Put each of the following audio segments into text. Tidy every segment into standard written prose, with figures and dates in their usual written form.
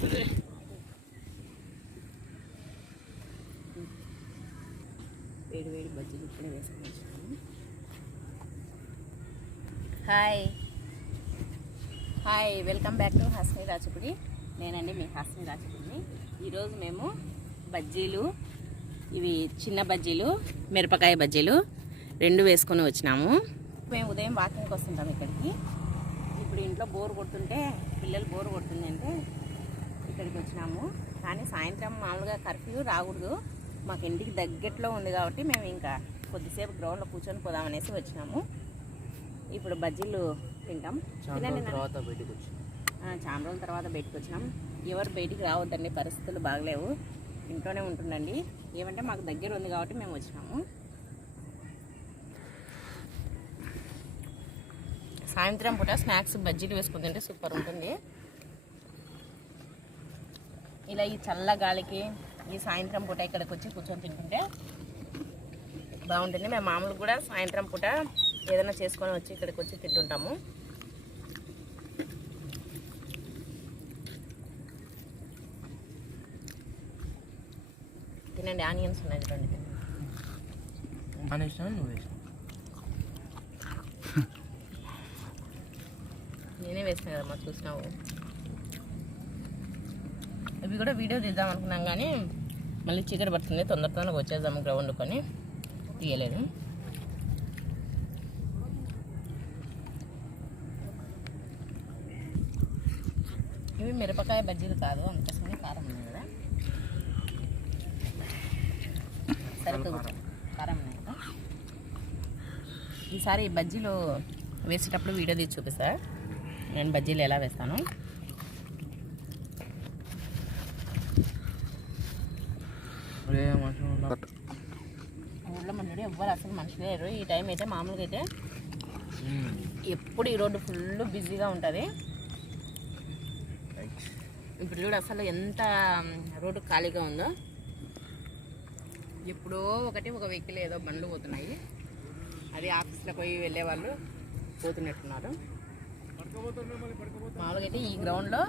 వేడి వేడి బజ్జీలు ఇప్పుడే వేసుకొని వచ్చాను. Hi hi, welcome back to Hasni Rachapudi. నేనండి మీ హాస్ని రాచపుడిని. ఈరోజు మేము బజ్జీలు, ఇవి చిన్న బజ్జీలు, మిరపకాయ బజ్జీలు రెండు వేసుకొని వచ్చినాము. మేము ఉదయం వాకింగ్కి వస్తుంటాం ఇక్కడికి. ఇప్పుడు ఇంట్లో బోర్ కొడుతుంటే, పిల్లలు బోర్ కొడుతుంది అంటే ఇక్కడికి వచ్చినాము. కానీ సాయంత్రం మామూలుగా కర్ఫ్యూ రాకూడదు, మాకు ఇంటికి దగ్గరలో ఉంది కాబట్టి మేము ఇంకా కొద్దిసేపు గ్రౌండ్లో కూర్చొని పోదామనేసి వచ్చినాము. ఇప్పుడు బజ్జీలు తింటాం. చాలా రోజుల తర్వాత బయటకు వచ్చినాం. ఎవరు బయటికి రావద్దండి, పరిస్థితులు బాగలేవు, ఇంట్లోనే ఉంటుండండి. ఏమంటే మాకు దగ్గర ఉంది కాబట్టి మేము వచ్చినాము. సాయంత్రం పూట స్నాక్స్ బజ్జీలు వేసుకుని తింటే సూపర్ ఉంటుంది. ఇలా ఈ చల్ల గాలికి ఈ సాయంత్రం పూట ఇక్కడికి వచ్చి కూర్చొని తింటుంటే బాగుంటుంది. మేము మామూలు కూడా సాయంత్రం పూట ఏదైనా చేసుకొని వచ్చి ఇక్కడికి వచ్చి తింటుంటాము. తినండి, ఆనియన్స్ ఉన్నాయి చూడండి. నేనే వేసాను కదమ్మా, చూసినావు. ఇవి కూడా వీడియో తీద్దాం అనుకున్నాం కానీ మళ్ళీ చీకటి పడుతుంది, తొందరగా వచ్చేద్దాము గ్రౌండ్ కొని తీయలేదు. ఇవి మిరపకాయ బజ్జీలు కాదు, అందుకోసమే కారం ఉన్నాయి కదా, సరుకు కారం ఉన్నాయి కదా. ఈసారి బజ్జీలు వేసేటప్పుడు వీడియో తీసి చూపిస్తా నేను బజ్జీలు ఎలా వేస్తాను. ఊళ్ళో మనుషులు ఎవ్వరు అసలు మనుషులే లేరు. ఈ టైం అయితే మామూలుగా అయితే ఎప్పుడు ఈ రోడ్డు ఫుల్ బిజీగా ఉంటుంది. ఇప్పుడు చూడు అసలు ఎంత రోడ్డు ఖాళీగా ఉందో. ఎప్పుడో ఒక వెహికల్ ఏదో బండ్లు పోతున్నాయి, అది ఆఫీస్లో పోయి వెళ్ళే వాళ్ళు పోతున్నట్టున్నారు. మామూలుగా అయితే ఈ గ్రౌండ్లో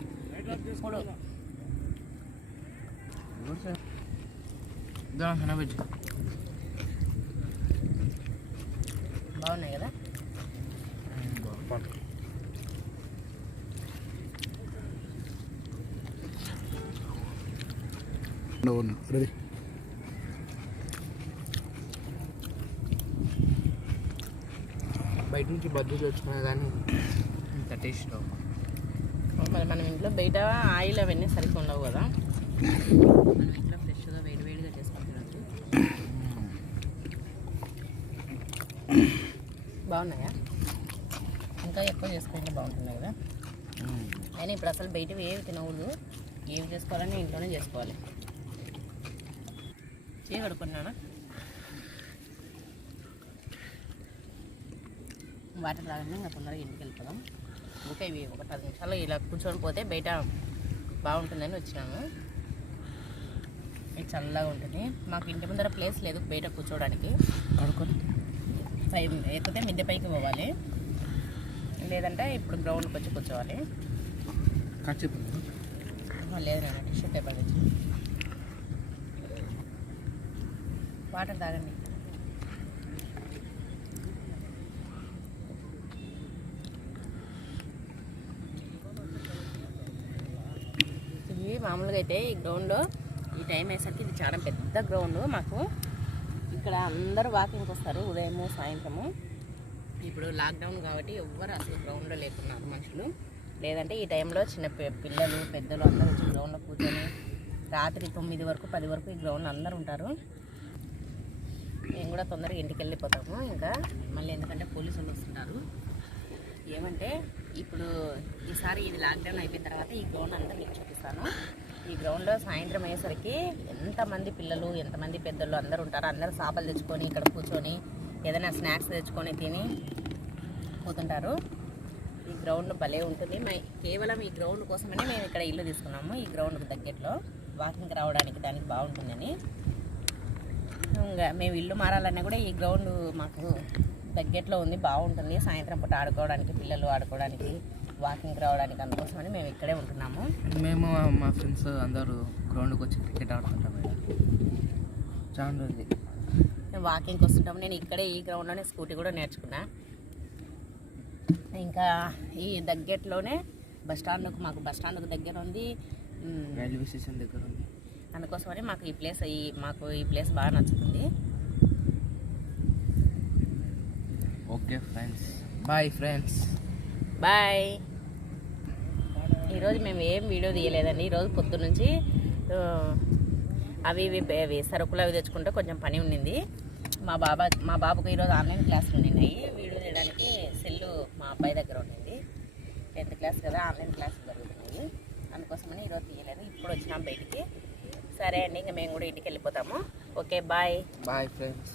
ఇప్పుడు బాగున్నాయి కదా. రెడీ. బయట నుంచి బజ్జీలు వచ్చినాయి కానీ ఇంత టేస్ట్ రావు. మరి మనం ఇంట్లో బయట ఆయిల్ అవన్నీ సరిగ్గా ఉండవు కదా, మనం ఇంట్లో ఫ్రెష్గా వేడివేడిగా చేసుకుంటున్నాం. బాగున్నాయా? ఇంకా ఎక్కువ చేసుకుంటే బాగుంటుంది కదా. అయినా ఇప్పుడు అసలు బయటవి ఏవి తినకూడదు, ఏవి చేసుకోవాలని ఇంట్లోనే చేసుకోవాలి. చేయగడుకున్నానా వాటర్ తాగండి, ఇంకా తొందరగా ఇంటికి వెళ్ళిపోదాం. ఇంకా ఇవి ఒక 10 నిమిషాలు ఇలా కూర్చొని పోతే బయట బాగుంటుందని వచ్చినాము. ఇది చల్లగా ఉంటుంది. మాకు ఇంటి ముందర ప్లేస్ లేదు బయట కూర్చోవడానికి. ఎక్కితే మిద్దె పైకి పోవాలి, లేదంటే ఇప్పుడు గ్రౌండ్కి వచ్చి కూర్చోవాలి. లేదు నాన్న, టిష్యూ పేపర్ తెచ్చి వాటర్ తాగండి. ఇది మామూలుగా అయితే ఈ గ్రౌండ్లో ఈ టైం అయ్యేసరికి ఇది చాలా పెద్ద గ్రౌండ్. మాకు ఇక్కడ అందరూ వాకింగ్కి వస్తారు ఉదయము సాయంత్రము. ఇప్పుడు లాక్డౌన్ కాబట్టి ఎవ్వరు అసలు గ్రౌండ్లో లేకున్నారు మనుషులు. లేదంటే ఈ టైంలో చిన్న పిల్లలు పెద్దలు అందరూ వచ్చి గ్రౌండ్లో కూర్చొని రాత్రి 9 వరకు 10 వరకు ఈ గ్రౌండ్లో అందరూ ఉంటారు. మేము కూడా తొందరగా ఇంటికి వెళ్ళిపోతాము ఇంకా మళ్ళీ, ఎందుకంటే పోలీసులు వస్తుంటారు. ఏమంటే ఇప్పుడు ఈసారి ఇది లాక్డౌన్ అయిపోయిన తర్వాత ఈ గ్రౌండ్ అంతా మీకు చూపిస్తాను. ఈ గ్రౌండ్లో సాయంత్రం అయ్యేసరికి ఎంతమంది పిల్లలు ఎంతమంది పెద్దలు అందరూ ఉంటారు. అందరూ చేపలు తెచ్చుకొని ఇక్కడ కూర్చొని ఏదైనా స్నాక్స్ తెచ్చుకొని తిని పోతుంటారు. ఈ గ్రౌండ్ భలే ఉంటుంది. కేవలం ఈ గ్రౌండ్ కోసమనే మేము ఇక్కడ ఇల్లు తీసుకున్నాము. ఈ గ్రౌండ్కి దగ్గరలో వాకింగ్కి రావడానికి దానికి బాగుంటుందని. ఇంకా మేము ఇల్లు మారాలన్నా కూడా ఈ గ్రౌండ్ మాకు దగ్గరలో ఉంది, బాగుంటుంది. సాయంత్రం పూట ఆడుకోవడానికి, పిల్లలు ఆడుకోవడానికి, వాకింగ్కి రావడానికి అందుకోసమని మేము ఇక్కడే ఉంటున్నాము. మేము మా ఫ్రెండ్స్ అందరూ గ్రౌండ్కి వచ్చి క్రికెట్ ఆడుతుంటాం మేడం. చాలా రోజు మేము వాకింగ్కి వస్తుంటాము. నేను ఇక్కడే ఈ గ్రౌండ్లోనే స్కూటీ కూడా నేర్చుకున్నా. ఇంకా ఈ దగ్గరలోనే మాకు బస్ స్టాండ్కు దగ్గర ఉంది, రైల్వే స్టేషన్ దగ్గర ఉంది. అందుకోసమని మాకు ఈ ప్లేస్ బాగా నచ్చుతుంది. Okay friends, bye friends, bye. ఈరోజు మేము ఏం వీడియో తీయలేదండి. ఈరోజు పొద్దున్న నుంచి అవి సరుకులు అవి తెచ్చుకుంటే కొంచెం పని ఉండింది. మా బాబుకు ఈరోజు ఆన్లైన్ క్లాసులు ఉన్నాయి. వీడియో తీయడానికి సెల్లు మా అబ్బాయి దగ్గర ఉండింది. 10th క్లాస్ కదా, ఆన్లైన్ క్లాసులు జరుగుతున్నాయి. అందుకోసమని ఈరోజు తీయలేదు. ఇప్పుడు వచ్చినాం బయటికి. సరే అండి, ఇంకా మేము కూడా ఇంటికి వెళ్ళిపోతాము. Okay, bye. Bye friends.